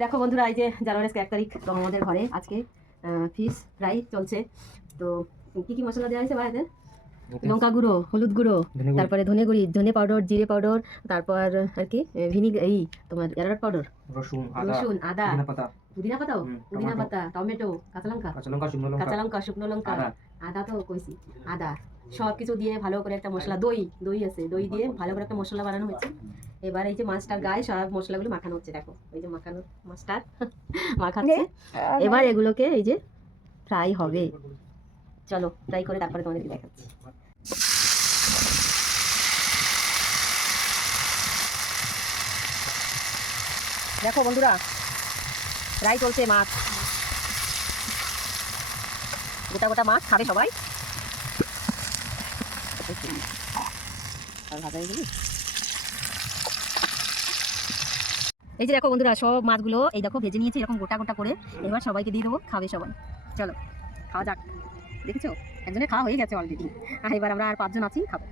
দেখো বন্ধুরা, এই যে জানুয়ারি 1 তারিখ, তো আমাদের ঘরে আজকে ফিশ ফ্রাই চলছে। তো কি কি মশলা দেওয়া হয়েছে ভাই? লঙ্কা গুঁড়ো, হলুদ গুঁড়ো, তারপরে ধনে গুঁড়ি, ধনে পাউডার, জিরে পাউডার, তারপর আর কি ভিনিগার, এই তোমার অ্যারারুট পাউডার, রসুন, আদা, পুদিনা পাতাও, পুদিনা পাতা, টমেটো, কাঁচা লঙ্কা, শুকনো লঙ্কা, আদা তো কইছি, আদা, সব কিছু দিয়ে ভালো করে একটা মশলা, দই আছে, দই দিয়ে ভালো করে একটা মশলা বানানো হয়েছে। এবার এই যে মাছটার গায়ে সব মশলাগুলো মাখানো হচ্ছে, দেখো এই যে মাখানো মাছটা মাখাচ্ছে। এবার এগুলোকে এই যে ফ্রাই হবে। চলো ফ্রাই করে তারপরে তোমাদেরকে দেখাচ্ছি। দেখো বন্ধুরা, ফ্রাই চলছে মাছ, গোটা গোটা মাছ খাবে সবাই। এই যে দেখো বন্ধুরা, সব মাছগুলো এই দেখো ভেজে নিয়েছি এরকম গোটা গোটা করে। এবার সবাইকে দিয়ে দেবো, খাবে সবাই। চলো খাওয়া যাক। দেখেছো, একজনের খাওয়া হয়ে গেছে অলরেডি, আর এবার আমরা আর 5 জন আছি, খাবো।